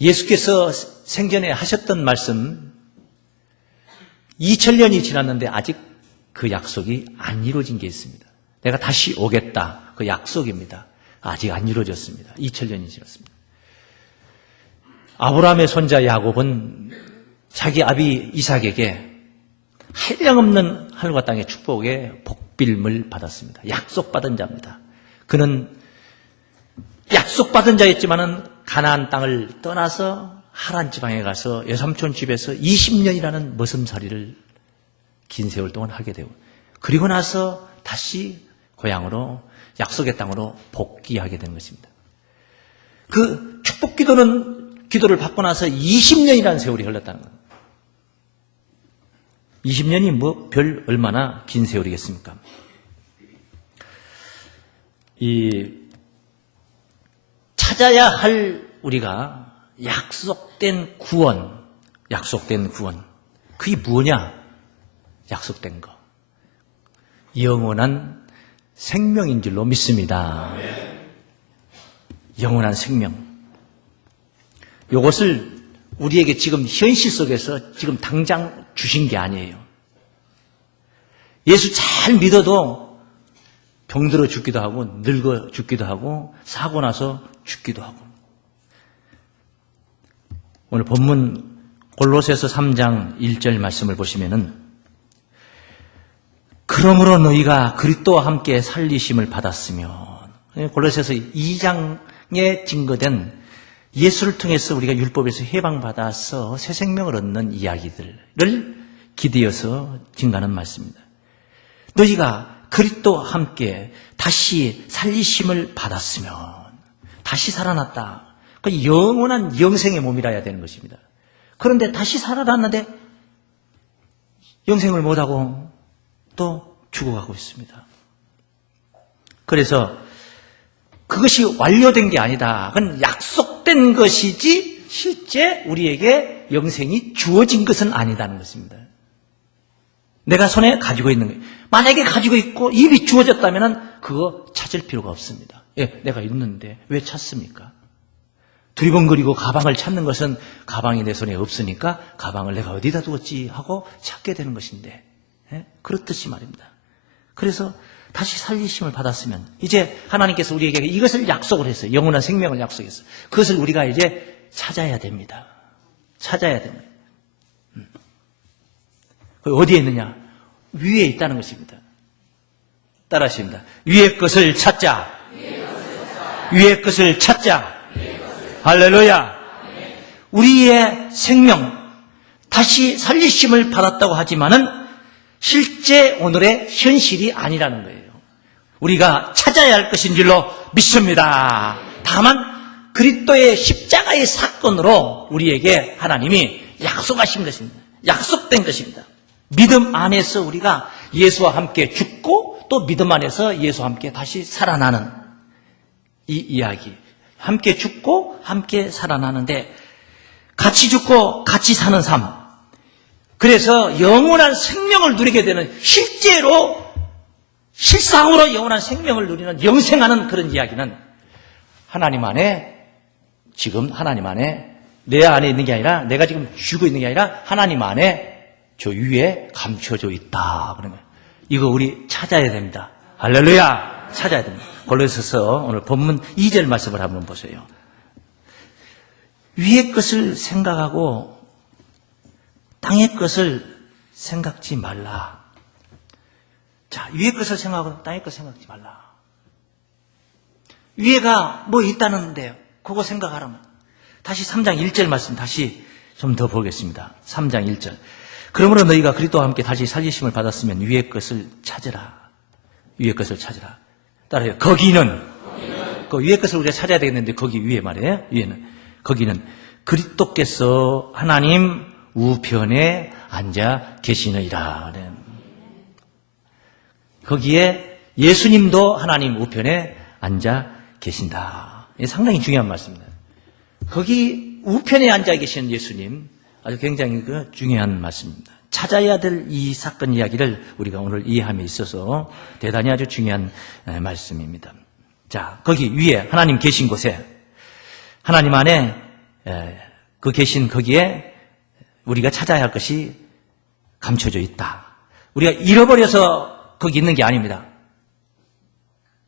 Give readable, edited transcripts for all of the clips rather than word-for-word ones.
예수께서 생전에 하셨던 말씀 2000년이 지났는데 아직 그 약속이 안 이루어진 게 있습니다. 내가 다시 오겠다. 그 약속입니다. 아직 안 이루어졌습니다. 2000년이 지났습니다. 아브라함의 손자 야곱은 자기 아비 이삭에게 한량없는 하늘과 땅의 축복의 복빌을 받았습니다. 약속받은 자입니다. 그는 약속받은 자였지만은 가나안 땅을 떠나서 하란 지방에 가서 여삼촌 집에서 20년이라는 머슴살이를 긴 세월 동안 하게 되고, 그리고 나서 다시 고향으로 약속의 땅으로 복귀하게 된 것입니다. 그 축복 기도를 받고 나서 20년이라는 세월이 흘렀다는 겁니다. 20년이 뭐 별 얼마나 긴 세월이겠습니까? 찾아야 할 우리가 약속된 구원. 그게 뭐냐? 약속된 거. 영원한 생명인 줄로 믿습니다. 영원한 생명. 이것을 우리에게 지금 현실 속에서 지금 당장 주신 게 아니에요. 예수 잘 믿어도 병들어 죽기도 하고 늙어 죽기도 하고 사고 나서 죽기도 하고. 오늘 본문 골로새서 3장 1절 말씀을 보시면은, 그러므로 너희가 그리스도와 함께 살리심을 받았으면, 골로새서 2장에 증거된 예수를 통해서 우리가 율법에서 해방받아서 새 생명을 얻는 이야기들을 기대어서 증가하는 말씀입니다. 너희가 그리스도와 함께 다시 살리심을 받았으면, 다시 살아났다. 그 영원한 영생의 몸이라야 되는 것입니다. 그런데 다시 살아났는데 영생을 못하고 또 죽어가고 있습니다. 그래서 그것이 완료된 게 아니다. 그건 약속된 것이지 실제 우리에게 영생이 주어진 것은 아니다는 것입니다. 내가 손에 가지고 있는 거예요. 만약에 가지고 있고 입이 주어졌다면 그거 찾을 필요가 없습니다. 예, 내가 있는데 왜 찾습니까? 두리번거리고 가방을 찾는 것은 가방이 내 손에 없으니까 가방을 내가 어디다 두었지 하고 찾게 되는 것인데, 예? 그렇듯이 말입니다. 그래서 다시 살리심을 받았으면 이제 하나님께서 우리에게 이것을 약속을 했어요. 영원한 생명을 약속했어요. 그것을 우리가 이제 찾아야 됩니다. 찾아야 됩니다. 어디에 있느냐? 위에 있다는 것입니다. 따라하십니다. 위의 것을 찾자. 위의 것을 찾자. 할렐루야. 우리의 생명, 다시 살리심을 받았다고 하지만은 실제 오늘의 현실이 아니라는 거예요. 우리가 찾아야 할 것인 줄로 믿습니다. 다만 그리스도의 십자가의 사건으로 우리에게 하나님이 약속하신 것입니다. 약속된 것입니다. 믿음 안에서 우리가 예수와 함께 죽고 또 믿음 안에서 예수와 함께 다시 살아나는 이 이야기. 함께 죽고 함께 살아나는데 같이 죽고 같이 사는 삶. 그래서 영원한 생명을 누리게 되는, 실상으로 영원한 생명을 누리는, 영생하는 그런 이야기는 하나님 안에, 지금 하나님 안에, 내 안에 있는 게 아니라, 내가 지금 쥐고 있는 게 아니라 하나님 안에 저 위에 감춰져 있다. 그런 거예요. 이거 우리 찾아야 됩니다. 할렐루야! 찾아야 됩니다. 골로새서 오늘 본문 2절 말씀을 한번 보세요. 위의 것을 생각하고 땅의 것을 생각지 말라. 자, 위의 것을 생각하고 땅의 것을 생각지 말라. 위에가 뭐 있다는데 그거 생각하라면. 다시 3장 1절 말씀 다시 좀 더 보겠습니다. 3장 1절. 그러므로 너희가 그리스도와 함께 다시 살리심을 받았으면 위의 것을 찾으라. 위의 것을 찾으라. 따라해요. 거기는 그 위의 것을 우리가 찾아야 되겠는데 거기 위에 말이에요. 위에는 거기는 그리스도께서 하나님 우편에 앉아 계시느니라. 거기에 예수님도 하나님 우편에 앉아 계신다. 이게 상당히 중요한 말씀입니다. 거기 우편에 앉아 계시는 예수님, 아주 굉장히 중요한 말씀입니다. 찾아야 될 이 사건 이야기를 우리가 오늘 이해함에 있어서 대단히 아주 중요한 말씀입니다. 자, 거기 위에 하나님 계신 곳에 하나님 안에 그 계신 거기에 우리가 찾아야 할 것이 감춰져 있다. 우리가 잃어버려서 거기 있는 게 아닙니다.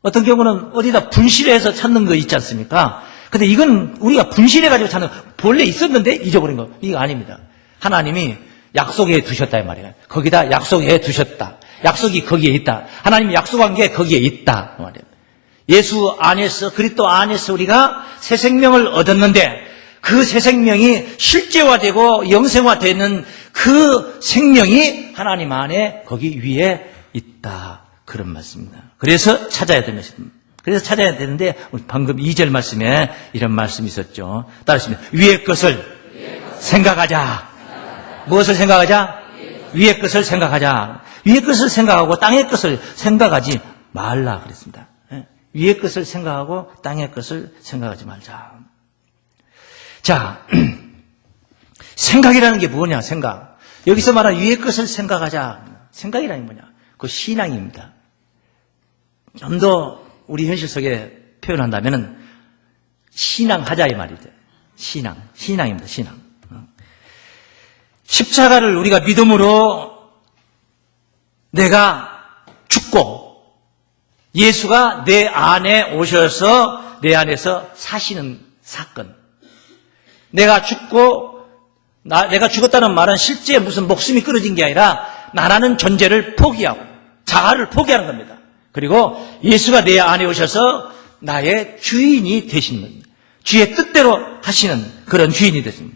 어떤 경우는 어디다 분실해서 찾는 거 있지 않습니까? 근데 이건 우리가 분실해가지고 찾는 거, 본래 있었는데 잊어버린 거, 이거 아닙니다. 하나님이 약속해 두셨다 이 말이에요. 거기다 약속해 두셨다. 약속이 거기에 있다. 하나님이 약속한 게 거기에 있다 이 말이에요. 예수 안에서, 그리스도 안에서 우리가 새 생명을 얻었는데 그 새 생명이 실제화되고 영생화되는 그 생명이 하나님 안에 거기 위에 있다. 그런 말씀입니다. 그래서 찾아야 되는 것입니다. 그래서 찾아야 되는데 방금 2절 말씀에 이런 말씀이 있었죠. 따르시면 위의 것을 생각하자. 무엇을 생각하자? 위의 것을 생각하자. 위의 것을 생각하고 땅의 것을 생각하지 말라 그랬습니다. 위의 것을 생각하고 땅의 것을 생각하지 말자. 자, 생각이라는 게 뭐냐, 생각. 여기서 말하는 위의 것을 생각하자. 생각이라는 게 뭐냐? 그 신앙입니다. 좀 더 우리 현실 속에 표현한다면은 신앙하자 이 말이죠. 신앙입니다, 신앙. 십자가를 우리가 믿음으로 내가 죽고 예수가 내 안에 오셔서 내 안에서 사시는 사건. 내가 죽고 내가 죽었다는 말은 실제 무슨 목숨이 끊어진 게 아니라 나라는 존재를 포기하고 자아를 포기하는 겁니다. 그리고 예수가 내 안에 오셔서 나의 주인이 되시는 겁니다. 주의 뜻대로 하시는 그런 주인이 되십니다.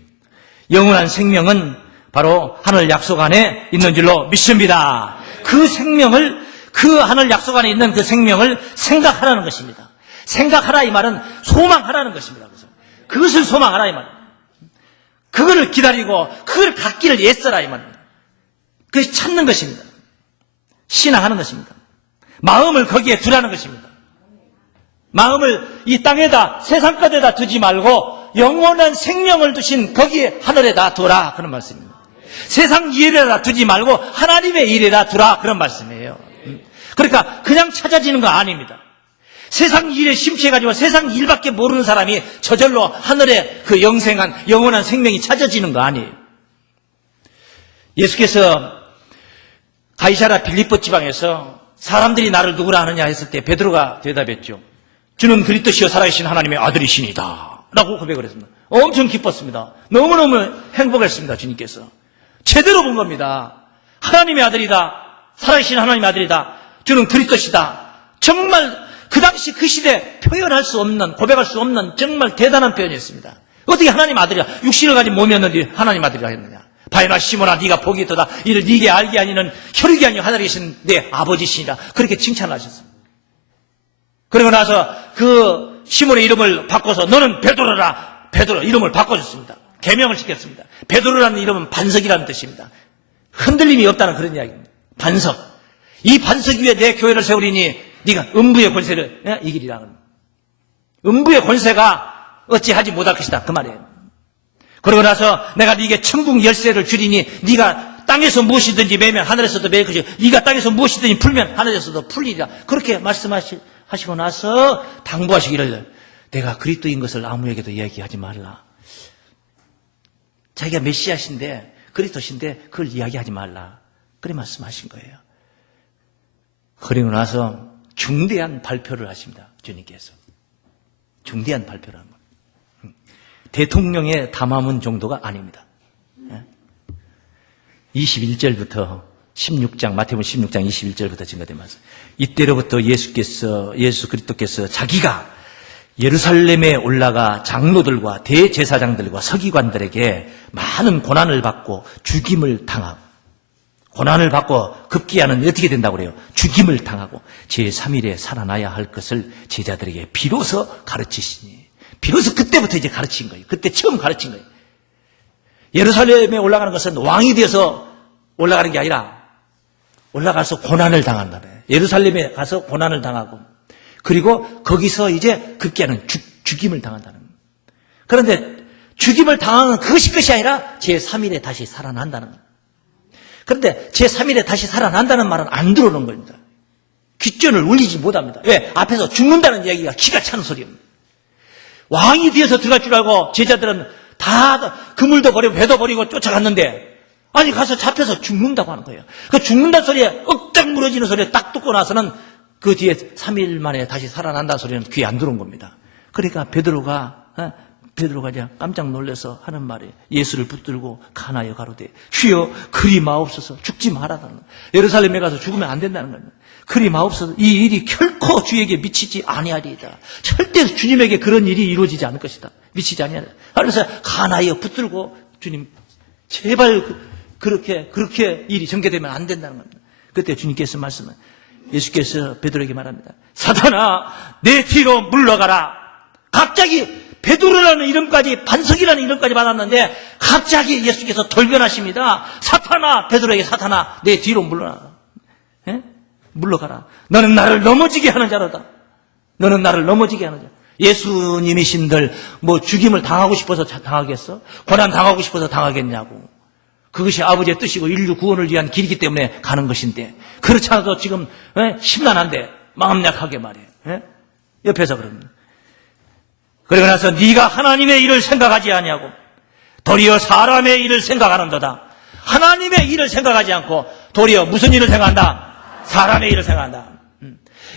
영원한 생명은 바로 하늘 약속 안에 있는 줄로 믿습니다. 그 생명을, 그 하늘 약속 안에 있는 그 생명을 생각하라는 것입니다. 생각하라 이 말은 소망하라는 것입니다. 그래서 그것을 소망하라 이 말입니다. 그거를 기다리고 그걸 갖기를 애써라 이 말입니다. 그것이 찾는 것입니다. 신앙하는 것입니다. 마음을 거기에 두라는 것입니다. 마음을 이 땅에다 세상 것에다 두지 말고 영원한 생명을 두신 거기에 하늘에다 두라 그런 말씀입니다. 세상 일에다 두지 말고 하나님의 일에다 두라 그런 말씀이에요. 그러니까 그냥 찾아지는 거 아닙니다. 세상 일에 심취해가지고 세상 일밖에 모르는 사람이 저절로 하늘에 그 영생한 영원한 생명이 찾아지는 거 아니에요. 예수께서 가이사랴 빌립보 지방에서 사람들이 나를 누구라 하느냐 했을 때 베드로가 대답했죠. 주는 그리스도시요 살아계신 하나님의 아들이시니다 라고 고백을 했습니다. 엄청 기뻤습니다. 너무너무 행복했습니다. 주님께서 제대로 본 겁니다. 하나님의 아들이다. 살아계신 하나님의 아들이다. 주는 그리스도시다. 정말 그 당시 그 시대 표현할 수 없는, 고백할 수 없는 정말 대단한 표현이었습니다. 어떻게 하나님 아들이야? 육신을 가진 몸이었는데 하나님 아들이라 했느냐? 바요나 시몬아 네가 복이 있도다. 이를 네게 알게 아니는 혈육이 아니요 하늘에 계신 내 아버지시니라. 그렇게 칭찬하셨습니다. 그리고 나서 그 시몬의 이름을 바꿔서 너는 베드로라. 베드로 이름을 바꿔줬습니다. 계명을 시켰습니다. 베드로라는 이름은 반석이라는 뜻입니다. 흔들림이 없다는 그런 이야기입니다. 반석. 이 반석 위에 내 교회를 세우리니 네가 음부의 권세를 이기리라. 음부의 권세가 어찌하지 못할 것이다. 그 말이에요. 그러고 나서 내가 네게 천국 열쇠를 주리니 네가 땅에서 무엇이든지 매면 하늘에서도 매일 것이고 네가 땅에서 무엇이든지 풀면 하늘에서도 풀리리라. 그렇게 말씀하시고 나서 당부하시기를 내가 그리스도인 것을 아무에게도 이야기하지 말라. 자기가 메시아신데 그리스도신데 그걸 이야기하지 말라. 그래 말씀하신 거예요. 그리고 나서 중대한 발표를 하십니다. 주님께서. 중대한 발표를 합니다. 대통령의 담화문 정도가 아닙니다. 21절부터 16장, 마태복음 16장 21절부터 증거된 말씀. 이때로부터 예수 그리스도께서 자기가 예루살렘에 올라가 장로들과 대제사장들과 서기관들에게 많은 고난을 받고 죽임을 당하고 고난을 받고 급기야는 어떻게 된다고 그래요? 죽임을 당하고 제3일에 살아나야 할 것을 제자들에게 비로소 가르치시니 비로소 그때부터 이제 가르친 거예요. 그때 처음 가르친 거예요. 예루살렘에 올라가는 것은 왕이 되어서 올라가는 게 아니라 올라가서 고난을 당한다네. 예루살렘에 가서 고난을 당하고 그리고 거기서 이제 급기야는 죽임을 당한다는 거예요. 그런데 죽임을 당하는 그것이 끝이 아니라 제3일에 다시 살아난다는 거예요. 그런데 제3일에 다시 살아난다는 말은 안 들어오는 겁니다. 귓전을 울리지 못합니다. 왜? 앞에서 죽는다는 이야기가 기가 차는 소리입니다. 왕이 되어서 들어갈 줄 알고 제자들은 다 그물도 버리고 배도 버리고 쫓아갔는데 아니 가서 잡혀서 죽는다고 하는 거예요. 그 죽는다는 소리에 억장 무너지는 소리에 딱 듣고 나서는 그 뒤에 3일 만에 다시 살아난다는 소리는 귀에 안 들어온 겁니다. 그러니까 베드로가 이제 깜짝 놀라서 하는 말이 예수를 붙들고 가나여 가로되 주여 그리 마옵소서 죽지 말아달라. 예루살렘에 가서 죽으면 안 된다는 겁니다. 그리 마옵소서 이 일이 결코 주에게 미치지 아니하리이다. 절대 주님에게 그런 일이 이루어지지 않을 것이다. 미치지 아니하리이다. 그래서 가나여 붙들고 주님 제발 그렇게 일이 전개되면 안 된다는 겁니다. 그때 주님께서 예수께서 베드로에게 말합니다. 사탄아 내 뒤로 물러가라. 갑자기 베드로라는 이름까지 반석이라는 이름까지 받았는데 갑자기 예수께서 돌변하십니다. 사탄아 베드로에게 사탄아 내 뒤로 물러가라. 물러가라. 너는 나를 넘어지게 하는 자로다. 너는 나를 넘어지게 하는 자. 예수님이신들 뭐 죽임을 당하고 싶어서 당하겠어? 고난 당하고 싶어서 당하겠냐고. 그것이 아버지의 뜻이고 인류 구원을 위한 길이기 때문에 가는 것인데 그렇지 않아도 지금 심란한데 마음 약하게 말이에요. 옆에서 그럽니다. 그러고 나서 네가 하나님의 일을 생각하지 아니하고 도리어 사람의 일을 생각하는도다. 하나님의 일을 생각하지 않고 도리어 무슨 일을 생각한다? 사람의 일을 생각한다.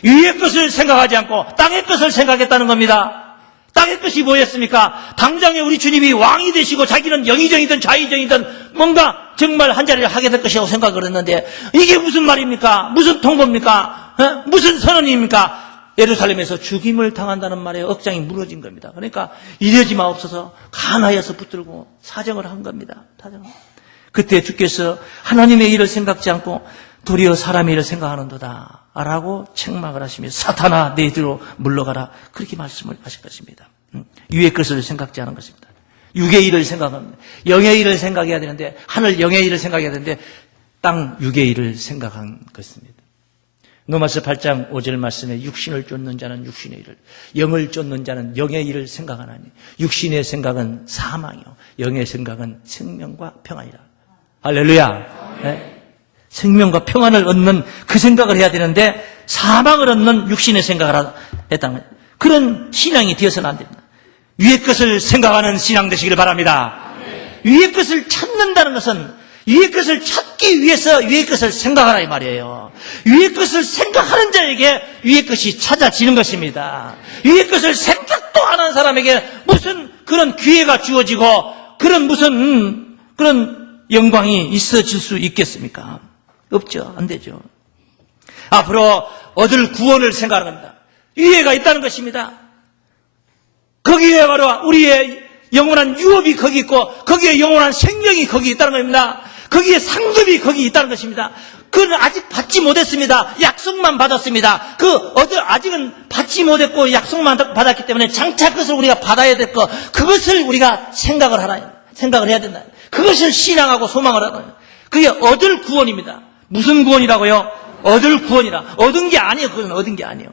위의 것을 생각하지 않고 땅의 것을 생각했다는 겁니다. 땅의 것이 뭐였습니까? 당장에 우리 주님이 왕이 되시고 자기는 영의정이든 좌의정이든 뭔가 정말 한 자리를 하게 될 것이라고 생각을 했는데 이게 무슨 말입니까? 무슨 통보입니까? 무슨 선언입니까? 예루살렘에서 죽임을 당한다는 말에 억장이 무너진 겁니다. 그러니까 이러지 마옵소서 가나여서 붙들고 사정을 한 겁니다. 그때 주께서 하나님의 일을 생각지 않고 도리어 사람의 일을 생각하는도다 라고 책망을 하시며 사탄아 내 뒤로 물러가라 그렇게 말씀을 하실 것입니다. 위의 것을 생각지 않은 것입니다. 육의 일을 생각합니다. 영의 일을 생각해야 되는데 하늘 영의 일을 생각해야 되는데 땅 육의 일을 생각한 것입니다. 로마서 8장 5절 말씀에 육신을 쫓는 자는 육신의 일을 영을 쫓는 자는 영의 일을 생각하나니 육신의 생각은 사망이요 영의 생각은 생명과 평안이라. 할렐루야. 네? 생명과 평안을 얻는 그 생각을 해야 되는데 사망을 얻는 육신의 생각을 했다는 거예요. 그런 신앙이 되어서는 안 됩니다. 위의 것을 생각하는 신앙 되시기를 바랍니다. 위의 것을 찾는다는 것은 위의 것을 찾기 위해서 위의 것을 생각하라 이 말이에요. 위의 것을 생각하는 자에게 위의 것이 찾아지는 것입니다. 위의 것을 생각도 안 하는 사람에게 무슨 그런 기회가 주어지고 그런 무슨 그런 영광이 있어질 수 있겠습니까? 없죠. 안 되죠. 앞으로 얻을 구원을 생각하는 겁니다. 위에가 있다는 것입니다. 거기에 바로 우리의 영원한 유업이 거기 있고 거기에 영원한 생명이 거기 있다는 겁니다. 거기에 상급이 거기 있다는 것입니다. 그는 아직 받지 못했습니다. 약속만 받았습니다. 아직은 받지 못했고 약속만 받았기 때문에 장차 그것을 우리가 받아야 될 것, 그것을 우리가 생각을 해야 된다. 그것을 신앙하고 소망을 하다. 그게 얻을 구원입니다. 무슨 구원이라고요? 얻을 구원이라. 얻은 게 아니에요. 그건 얻은 게 아니에요.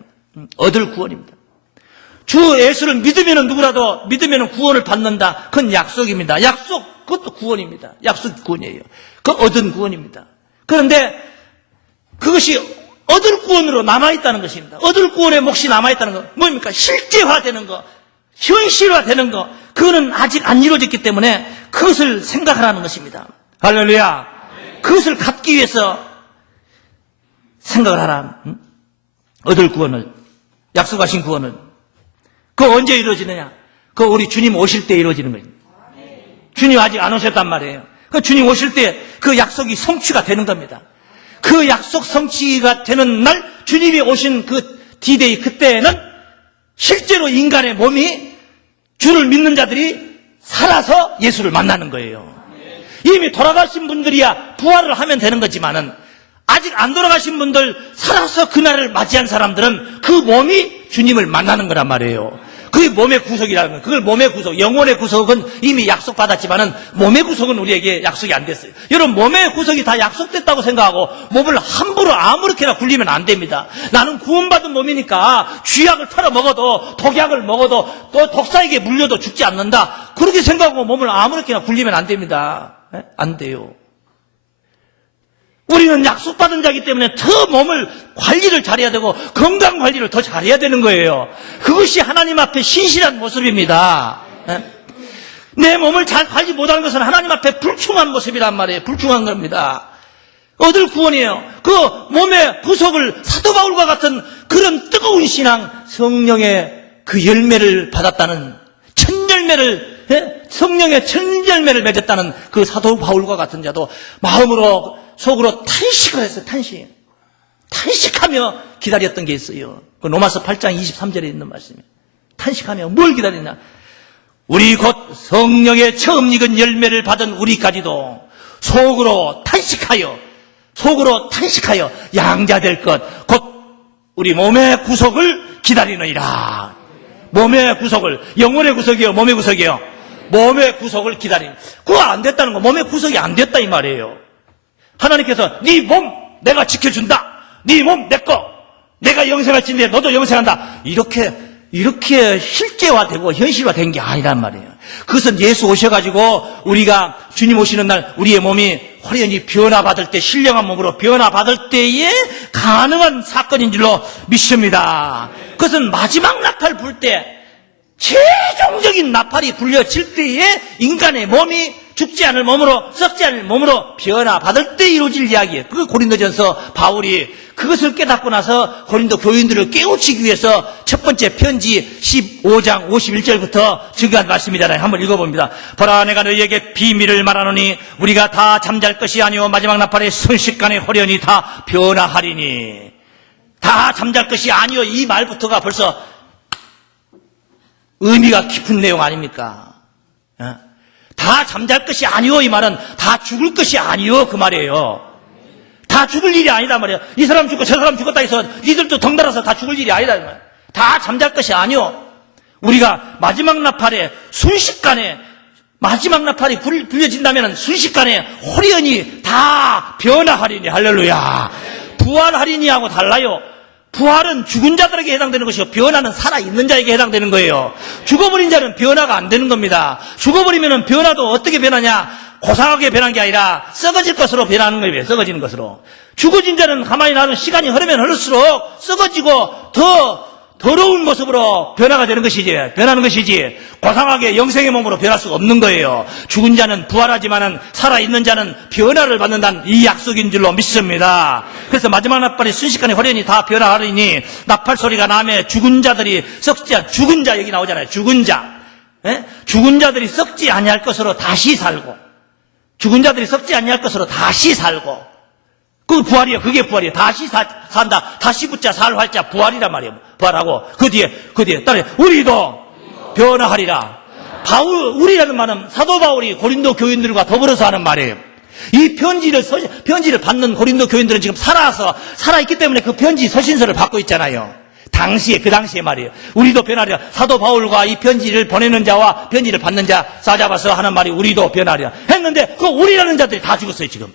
얻을 구원입니다. 주 예수를 믿으면 누구라도 믿으면 구원을 받는다. 그건 약속입니다. 약속, 그것도 구원입니다. 약속 구원이에요. 그 얻은 구원입니다. 그런데 그것이 얻을 구원으로 남아있다는 것입니다. 얻을 구원의 몫이 남아있다는 거 뭡니까? 실제화되는 거, 현실화되는 거, 그거는 아직 안 이루어졌기 때문에 그것을 생각하라는 것입니다. 할렐루야. 그것을 갖기 위해서 생각을 하라. 얻을 구원을, 약속하신 구원을. 그거 언제 이루어지느냐? 그거 우리 주님 오실 때 이루어지는 거예요. 주님 아직 안 오셨단 말이에요. 그 주님 오실 때 그 약속이 성취가 되는 겁니다. 그 약속 성취가 되는 날 주님이 오신 그 D-Day 그때는 실제로 인간의 몸이 주를 믿는 자들이 살아서 예수를 만나는 거예요. 이미 돌아가신 분들이야 부활을 하면 되는 거지만은 아직 안 돌아가신 분들 살아서 그날을 맞이한 사람들은 그 몸이 주님을 만나는 거란 말이에요. 그게 몸의 구속이라는 거예요. 그걸 몸의 구속, 영혼의 구속은 이미 약속받았지만은 몸의 구속은 우리에게 약속이 안 됐어요. 여러분 몸의 구속이 다 약속됐다고 생각하고 몸을 함부로 아무렇게나 굴리면 안 됩니다. 나는 구원받은 몸이니까 쥐약을 털어 먹어도 독약을 먹어도 또 독사에게 물려도 죽지 않는다. 그렇게 생각하고 몸을 아무렇게나 굴리면 안 됩니다. 안 돼요. 우리는 약속받은 자이기 때문에 더 몸을 관리를 잘해야 되고 건강 관리를 더 잘해야 되는 거예요. 그것이 하나님 앞에 신실한 모습입니다. 내 몸을 잘 관리 못하는 것은 하나님 앞에 불충한 모습이란 말이에요. 불충한 겁니다. 어딜 구원이에요? 그 몸의 구속을 사도 바울과 같은 그런 뜨거운 신앙, 성령의 그 열매를 받았다는, 천열매를, 성령의 천열매를 맺었다는 그 사도 바울과 같은 자도 마음으로, 속으로 탄식을 했어요. 탄식하며 기다렸던 게 있어요. 그 로마서 8장 23절에 있는 말씀이에요. 탄식하며 뭘 기다리냐? 우리 곧 성령의 처음 익은 열매를 받은 우리까지도 속으로 탄식하여 양자될 것, 곧 우리 몸의 구속을 기다리느니라. 몸의 구속을, 영혼의 구속이요, 몸의 구속이요. 몸의 구속을 기다리는. 그거 안 됐다는 거, 몸의 구속이 안 됐다 이 말이에요. 하나님께서 네 몸 내가 지켜준다. 네 몸 내 거. 내가 영생할진데 너도 영생한다. 이렇게 실제화되고 현실화된 게 아니란 말이에요. 그것은 예수 오셔가지고 우리가 주님 오시는 날 우리의 몸이 화려히 변화받을 때, 신령한 몸으로 변화받을 때에 가능한 사건인 줄로 믿습니다. 그것은 마지막 나팔 불 때, 최종적인 나팔이 불려질 때에 인간의 몸이 죽지 않을 몸으로, 썩지 않을 몸으로 변화받을 때 이루어질 이야기예요. 그 고린도전서 바울이 그것을 깨닫고 나서 고린도 교인들을 깨우치기 위해서 첫 번째 편지 15장 51절부터 증거한 말씀이잖아요. 한번 읽어봅니다. 보라, 내가 너희에게 비밀을 말하노니 우리가 다 잠잘 것이 아니오 마지막 나팔에 순식간에 호련히 다 변화하리니. 다 잠잘 것이 아니오, 이 말부터가 벌써 의미가 깊은 내용 아닙니까? 다 잠잘 것이 아니오, 이 말은 다 죽을 것이 아니오, 그 말이에요. 다 죽을 일이 아니다 말이에요. 이 사람 죽고 저 사람 죽었다 해서 니들도 덩달아서 다 죽을 일이 아니다 말이에요. 다 잠잘 것이 아니오. 우리가 마지막 나팔에 순식간에, 마지막 나팔이 불려진다면 순식간에 호련히 다 변화하리니. 할렐루야. 부활하리니 하고 달라요. 부활은 죽은 자들에게 해당되는 것이고 변화는 살아있는 자에게 해당되는 거예요. 죽어버린 자는 변화가 안 되는 겁니다. 죽어버리면 변화도 어떻게 변하냐? 고상하게 변한 게 아니라 썩어질 것으로 변하는 거예요. 썩어지는 것으로. 죽어진 자는 가만히 놔두면 시간이 흐르면 흐를수록 썩어지고 더 더러운 모습으로 변화는 것이지 고상하게 영생의 몸으로 변할 수가 없는 거예요. 죽은 자는 부활하지만은 살아있는 자는 변화를 받는다는 이 약속인 줄로 믿습니다. 그래서 마지막 나팔이 순식간에 호련히 다 변화하리니 나팔 소리가 나면 죽은 자들이 죽은 자 여기 나오잖아요. 죽은 자. 죽은 자들이 썩지 아니할 것으로 다시 살고, 죽은 자들이 썩지 아니할 것으로 다시 살고, 그 부활이에요. 그게 부활이에요. 다시 산다. 다시 붙자 살 활자 부활이란 말이에요. 부활하고 그 뒤에 따라 우리도 변화하리라. 우리라는 말은 사도 바울이 고린도 교인들과 더불어서 하는 말이에요. 이 편지를 받는 고린도 교인들은 지금 살아있기 때문에 그 편지 서신서를 받고 있잖아요. 그 당시에 말이에요. 우리도 변하리라. 사도 바울과 이 편지를 보내는 자와 편지를 받는 자 싸잡아서 하는 말이 우리도 변하리라 했는데, 그 우리라는 자들이 다 죽었어요. 지금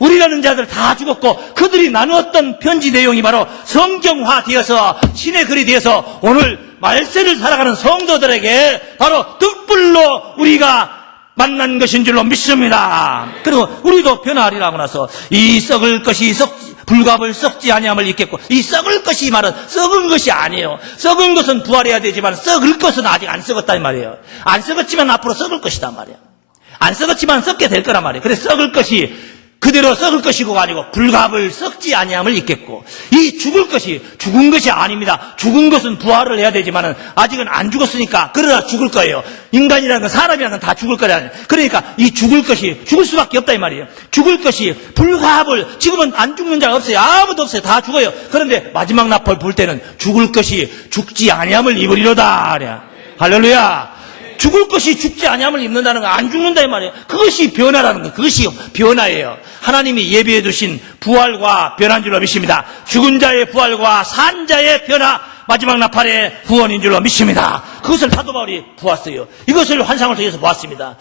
우리라는 자들 다 죽었고, 그들이 나누었던 편지 내용이 바로 성경화되어서 신의 글이 되어서 오늘 말세를 살아가는 성도들에게 바로 등불로 우리가 만난 것인 줄로 믿습니다. 그리고 우리도 변화하리라고 나서 이 썩을 것이 불갑을 썩지 아니함을 잊겠고, 이 썩을 것이 말은 썩은 것이 아니에요. 썩은 것은 부활해야 되지만 썩을 것은 아직 안 썩었단 말이에요. 안 썩었지만 앞으로 썩을 것이단 말이에요. 안 썩었지만 썩게 될 거란 말이에요. 그래서 썩을 것이 그대로 썩을 것이고가 아니고 불갑을 썩지 아니함을 잊겠고, 이 죽은 것이 아닙니다. 죽은 것은 부활을 해야 되지만은 아직은 안 죽었으니까 그러나 죽을 거예요. 인간이라는 건, 사람이라는 건 다 죽을 거라. 그러니까 이 죽을 수밖에 없다 이 말이에요. 죽을 것이 불갑을, 지금은 안 죽는 자가 없어요. 아무도 없어요. 다 죽어요. 그런데 마지막 나팔 불 때는 죽을 것이 죽지 아니함을 입으리로다. 할렐루야. 죽을 것이 죽지 아니함을 입는다는 거, 안 죽는다 이 말이에요. 그것이 변화라는 거, 그것이 변화예요. 하나님이 예비해 두신 부활과 변화인 줄로 믿습니다. 죽은 자의 부활과 산 자의 변화, 마지막 나팔의 구원인 줄로 믿습니다. 그것을 사도 바울이 보았어요. 이것을 환상을 통해서 보았습니다.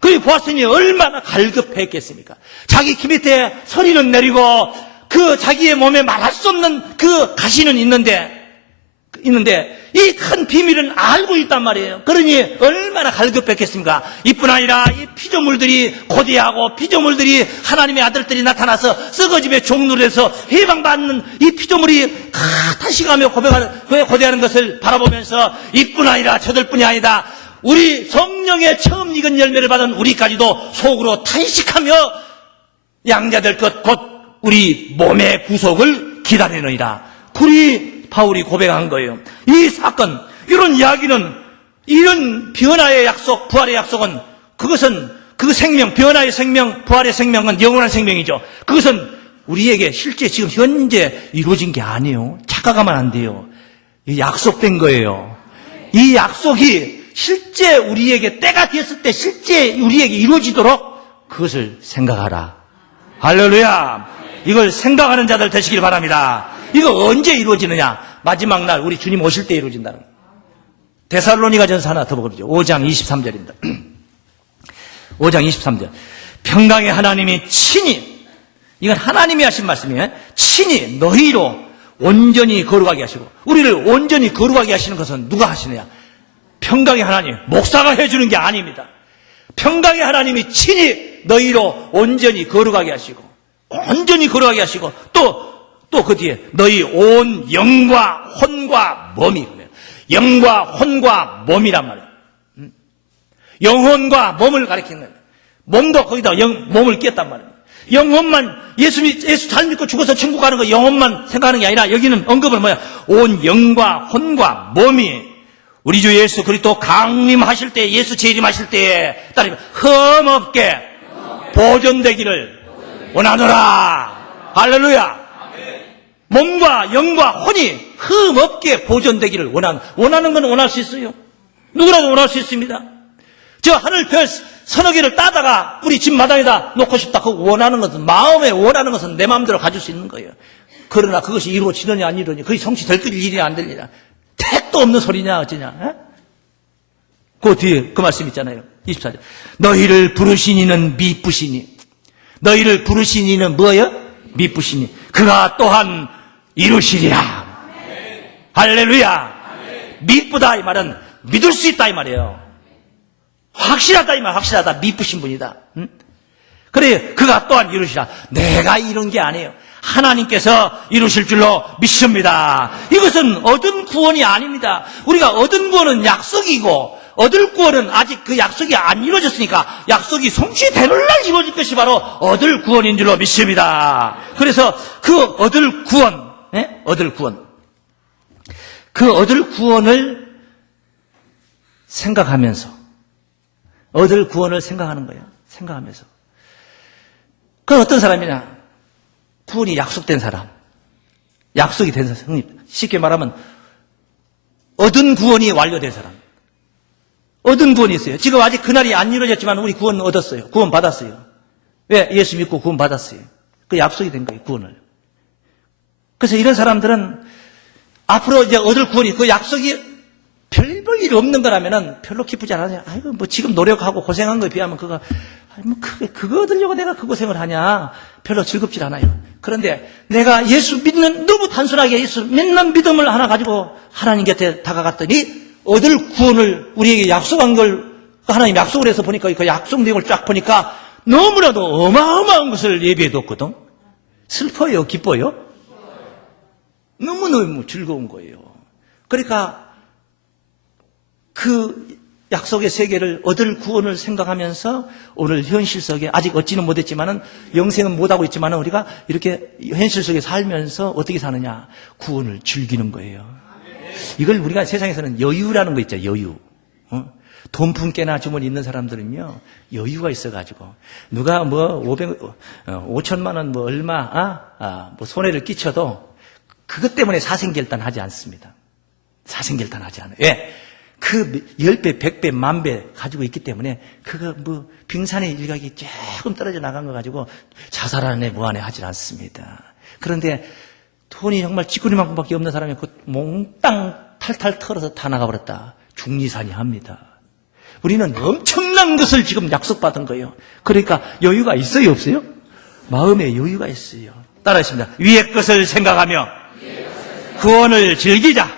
그리 보았으니 얼마나 갈급했겠습니까? 자기 키 밑에 서리는 내리고 그 자기의 몸에 말할 수 없는 그 가시는 있는데 이 큰 비밀은 알고 있단 말이에요. 그러니 얼마나 갈급했겠습니까? 이뿐 아니라 이 피조물들이 고대하고 피조물들이 하나님의 아들들이 나타나서 썩어짐의 종로를 해서 해방받는 이 피조물이 탄식하며 고대하는 것을 바라보면서 이뿐 아니라 저들뿐이 아니다. 우리 성령의 처음 익은 열매를 받은 우리까지도 속으로 탄식하며 양자될 것 곧 우리 몸의 구속을 기다리느니라. 그리 바울이 고백한 거예요. 이 사건, 이런 이야기는, 이런 변화의 약속, 부활의 약속은, 그것은 그 생명, 변화의 생명, 부활의 생명은 영원한 생명이죠. 그것은 우리에게 실제 지금 현재 이루어진 게 아니에요. 착각하면 안 돼요. 이 약속된 거예요. 이 약속이 실제 우리에게 때가 됐을 때 실제 우리에게 이루어지도록 그것을 생각하라. 할렐루야. 이걸 생각하는 자들 되시길 바랍니다. 이거 언제 이루어지느냐? 마지막 날 우리 주님 오실 때 이루어진다는 거예요. 데살로니가전서 하나 더 보죠. 5장 23절입니다. 5장 23절. 평강의 하나님이 친히, 이건 하나님이 하신 말씀이에요. 친히 너희로 온전히 거룩하게 하시고, 우리를 온전히 거룩하게 하시는 것은 누가 하시느냐? 평강의 하나님, 목사가 해주는 게 아닙니다. 평강의 하나님이 친히 너희로 온전히 거룩하게 하시고, 온전히 거룩하게 하시고, 또 그 뒤에 너희 온 영과 혼과 몸이, 영과 혼과 몸이란 말이에요. 영혼과 몸을 가리키는 거예요. 몸도 거기다 몸을 끼었단 말이에요. 영혼만, 예수 잘 믿고 죽어서 천국 가는 거 영혼만 생각하는 게 아니라 여기는 언급을 뭐야? 온 영과 혼과 몸이 우리 주 예수 그리스도 강림하실 때, 예수 재림하실 때에 따르면 흠없게 보존되기를 원하노라. 할렐루야. 몸과 영과 혼이 흠없게 보존되기를 원하는 건 원할 수 있어요. 누구라도 원할 수 있습니다. 저 하늘별 서너 개를 따다가 우리 집 마당에다 놓고 싶다. 그거 원하는 것은, 마음에 원하는 것은 내 마음대로 가질 수 있는 거예요. 그러나 그것이 이루어지느냐 안 이루어지느냐, 그게 성취될 일이냐 안 될 일이냐, 택도 없는 소리냐 어쩌냐. 에? 그 뒤에 그 말씀 있잖아요. 24절. 너희를 부르신 이는 미쁘시니. 너희를 부르신 이는 뭐예요? 미쁘시니. 그가 또한 이루시리라. 할렐루야. 미쁘다 이 말은 믿을 수 있다 이 말이에요. 확실하다 이 말, 확실하다. 미쁘신 분이다. 응? 그래, 그가 또한 이루시라. 내가 이룬 게 아니에요. 하나님께서 이루실 줄로 믿습니다. 이것은 얻은 구원이 아닙니다. 우리가 얻은 구원은 약속이고, 얻을 구원은 아직 그 약속이 안 이루어졌으니까 약속이 성취되는 날 이루어질 것이 바로 얻을 구원인 줄로 믿습니다. 그래서 그 얻을 구원, 얻을 구원, 그 얻을 구원을 생각하면서, 얻을 구원을 생각하는 거예요. 생각하면서. 그건 어떤 사람이냐? 구원이 약속된 사람. 약속이 된 사람. 쉽게 말하면 얻은 구원이 완료된 사람. 얻은 구원이 있어요. 지금 아직 그날이 안 이루어졌지만 우리 구원 얻었어요. 구원 받았어요. 왜? 예수 믿고 구원 받았어요. 그 약속이 된 거예요. 구원을. 그래서 이런 사람들은 앞으로 이제 얻을 구원이, 그 약속이 별 볼 일 없는 거라면은 별로 기쁘지 않아요. 아이고, 뭐 지금 노력하고 고생한 거에 비하면 그거 얻으려고 내가 그 고생을 하냐. 별로 즐겁질 않아요. 그런데 내가 예수 믿는, 너무 단순하게 예수 믿는 믿음을 하나 가지고 하나님 곁에 다가갔더니 얻을 구원을 우리에게 약속한 걸 하나님 약속을 해서 보니까 그 약속 내용을 쫙 보니까 너무나도 어마어마한 것을 예비해 뒀거든. 슬퍼요? 기뻐요? 너무너무 즐거운 거예요. 그러니까 그 약속의 세계를 얻을 구원을 생각하면서 오늘 현실 속에 아직 얻지는 못했지만은 영생은 못하고 있지만은 우리가 이렇게 현실 속에 살면서 어떻게 사느냐? 구원을 즐기는 거예요. 이걸 우리가 세상에서는 여유라는 거 있죠. 여유. 돈 품깨나 주머니 있는 사람들은요, 여유가 있어가지고 누가 뭐 5천만 원 뭐 얼마 뭐 손해를 끼쳐도 그것 때문에 사생결단하지 않습니다. 사생결단하지 않아요. 왜? 그 10배, 100배, 10,000배 가지고 있기 때문에 그거 뭐 빙산의 일각이 조금 떨어져 나간 거 가지고 자살하네 뭐하네 하질 않습니다. 그런데 돈이 정말 찌꺼리만큼밖에 없는 사람이 그 몽땅 탈탈 털어서 다 나가버렸다. 중리산이 합니다. 우리는 엄청난 것을 지금 약속받은 거예요. 그러니까 여유가 있어요, 없어요? 마음에 여유가 있어요. 따라하십니다. 위의 것을 생각하며 구원을 즐기자.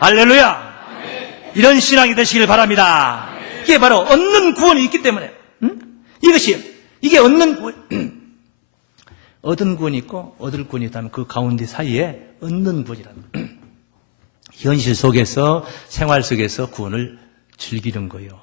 할렐루야. 이런 신앙이 되시길 바랍니다. 이게 바로 얻는 구원이 있기 때문에, 이게 얻는 구원, 얻은 구원이 있고 얻을 구원이 있다면 그 가운데 사이에 얻는 구원이라는 거예요. 현실 속에서, 생활 속에서 구원을 즐기는 거예요.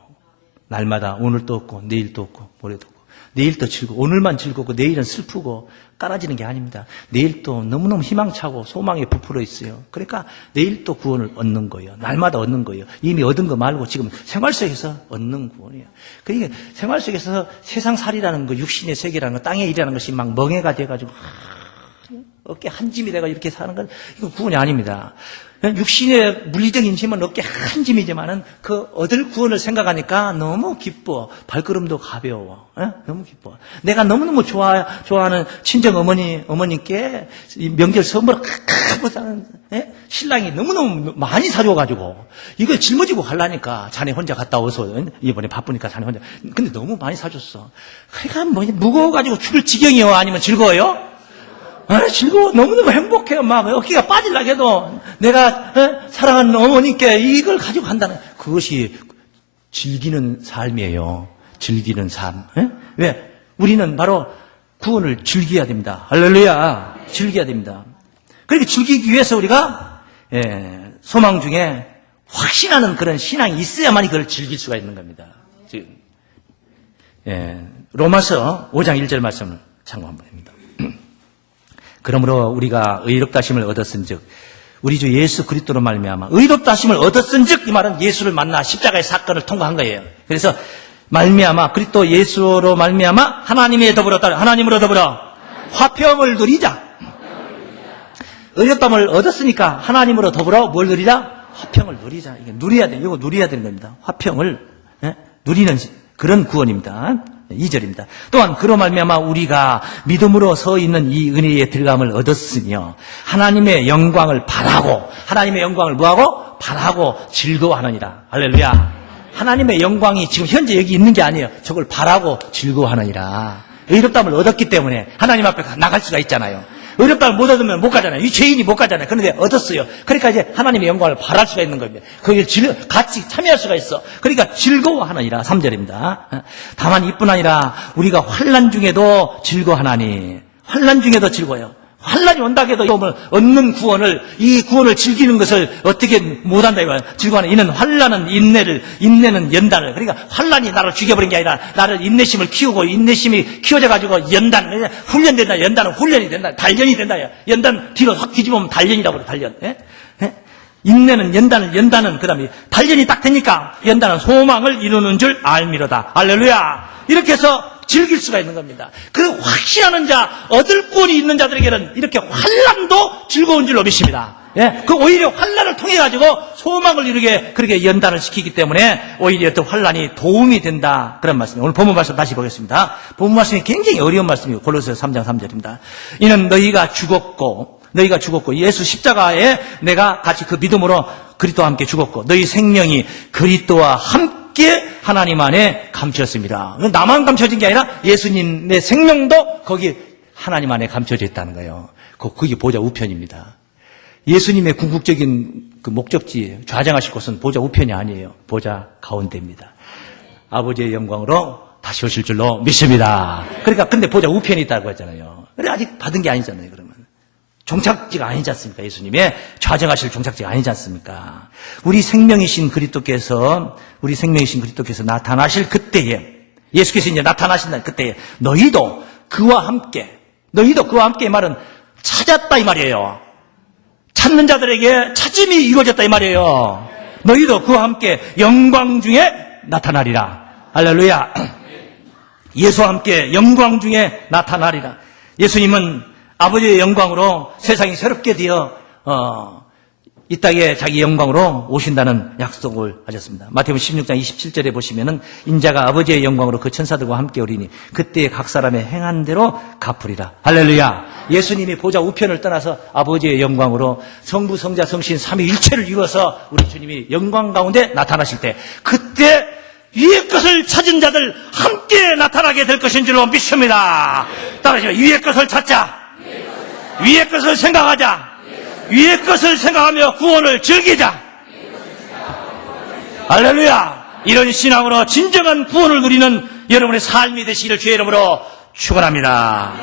날마다 오늘도 없고 내일도 없고 모레도 없고 내일도 즐거워 오늘만 즐겁고 내일은 슬프고 깔아지는 게 아닙니다. 내일 또 너무너무 희망차고 소망에 부풀어 있어요. 그러니까 내일 또 구원을 얻는 거예요. 날마다 얻는 거예요. 이미 얻은 거 말고 지금 생활 속에서 얻는 구원이에요. 그러니까 생활 속에서 세상살이라는 거, 육신의 세계라는 거, 땅의 일이라는 것이 막 멍해가 돼가지고 어깨 한 짐이 돼가 이렇게 사는 건 이거 구원이 아닙니다. 육신의 물리적인 힘은 어깨 한 짐이지만은 그 얻을 구원을 생각하니까 너무 기뻐. 발걸음도 가벼워. 너무 기뻐. 내가 너무너무 좋아하는 친정 어머니께 명절 선물 크크 사는 신랑이 너무너무 많이 사줘가지고 이걸 짊어지고 가려니까 자네 혼자 갔다 와서 이번에 바쁘니까 자네 혼자. 근데 너무 많이 사줬어. 그러니까 뭐 무거워가지고 죽을 지경이요? 아니면 즐거워요? 즐거워. 너무너무 행복해요. 막 어깨가 빠질라 해도 내가 사랑하는 어머니께 이걸 가지고 간다는 그것이 즐기는 삶이에요. 즐기는 삶. 왜? 우리는 바로 구원을 즐겨야 됩니다. 할렐루야. 즐겨야 됩니다. 그렇게 즐기기 위해서 우리가 소망 중에 확신하는 그런 신앙이 있어야만 그걸 즐길 수가 있는 겁니다. 지금 로마서 5장 1절 말씀을 참고 한번 합니다. 그러므로 우리가 의롭다 하심을 얻었은즉 우리 주 예수 그리스도로 말미암아 의롭다 하심을 얻었은즉 이 말은 예수를 만나 십자가의 사건을 통과한 거예요. 그래서 말미암아 그리스도 예수로 말미암아 하나님으로 더불어 화평을 누리자. 의롭다함을 얻었으니까 하나님으로 더불어 뭘 누리자? 화평을 누리자. 이게 누려야 돼. 이거 누려야 되는 겁니다. 화평을 누리는 그런 구원입니다. 2절입니다. 또한 그로 말미암아 우리가 믿음으로 서 있는 이 은혜의 들감을 얻었으며 하나님의 영광을 바라고 하나님의 영광을 뭐하고? 바라고 즐거워하느니라. 할렐루야. 하나님의 영광이 지금 현재 여기 있는 게 아니에요. 저걸 바라고 즐거워하느니라. 의롭다함을 얻었기 때문에 하나님 앞에 나갈 수가 있잖아요. 의롭다함을 못 얻으면 못 가잖아요. 이 죄인이 못 가잖아요. 그런데 얻었어요. 그러니까 이제 하나님의 영광을 바랄 수가 있는 겁니다. 거기에 같이 참여할 수가 있어. 그러니까 즐거워하느니라. 3절입니다. 다만 이뿐 아니라 우리가 환난 중에도 즐거워하나니 환난 중에도 즐거워요. 환난이 온다 해도 얻는 구원을 이 구원을 즐기는 것을 어떻게 못한다 이거예요. 즐거워하는 이는 환난은 인내는 연단을 그러니까 환난이 나를 죽여버린 게 아니라 나를 인내심을 키우고 인내심이 키워져 가지고 훈련된다. 연단은 훈련이 된다. 단련이 된다. 연단 뒤로 확 뒤집으면 단련이라고 그래. 단련. 인내는 연단은 그다음에 단련이 딱 되니까 연단은 소망을 이루는 줄 알미로다. 할렐루야. 이렇게 해서 즐길 수가 있는 겁니다. 그 확신하는 자, 얻을 구원이 있는 자들에게는 이렇게 환난도 즐거운 줄로 믿습니다. 그 오히려 환난을 통해 가지고 소망을 이루게 그렇게 연단을 시키기 때문에 오히려 더 환난이 도움이 된다. 그런 말씀입니다. 오늘 본문 말씀 다시 보겠습니다. 본문 말씀이 굉장히 어려운 말씀이고 골로새서 3장 3절입니다. 이는 너희가 죽었고 예수 십자가에 내가 같이 그 믿음으로 그리스도와 함께 죽었고 너희 생명이 그리스도와 함께 하나님 안에 감춰졌습니다. 나만 감춰진 게 아니라 예수님의 생명도 거기 하나님 안에 감춰져 있다는 거예요. 그게 보좌 우편입니다. 예수님의 궁극적인 그 목적지 좌정하실 곳은 보좌 우편이 아니에요. 보좌 가운데입니다. 아버지의 영광으로 다시 오실 줄로 믿습니다. 그러니까 근데 보좌 우편이 있다고 했잖아요. 근데 아직 받은 게 아니잖아요. 그러면 종착지가 아니지 않습니까? 예수님의 좌정하실 종착지가 아니지 않습니까? 우리 생명이신 그리스도께서 나타나실 그때에 예수께서 이제 나타나신다 그때에 너희도 그와 함께 이 말은 찾았다 이 말이에요. 찾는 자들에게 찾음이 이루어졌다 이 말이에요. 너희도 그와 함께 영광 중에 나타나리라. 할렐루야. 예수와 함께 영광 중에 나타나리라. 예수님은 아버지의 영광으로 세상이 새롭게 되어 이 땅에 자기 영광으로 오신다는 약속을 하셨습니다. 마태복음 16장 27절에 보시면은 인자가 아버지의 영광으로 그 천사들과 함께 오리니 그때에 각 사람의 행한 대로 갚으리라. 할렐루야. 예수님이 보좌 우편을 떠나서 아버지의 영광으로 성부 성자 성신 삼위일체를 이루어서 우리 주님이 영광 가운데 나타나실 때 그때 위의 것을 찾은 자들 함께 나타나게 될 것인 줄로 믿습니다. 따라하시면 위의 것을 찾자. 위의 것을 생각하자. 위의 것을 생각하며 구원을 즐기자. 할렐루야. 이런 신앙으로 진정한 구원을 누리는 여러분의 삶이 되시기를 주의 이름으로 축원합니다.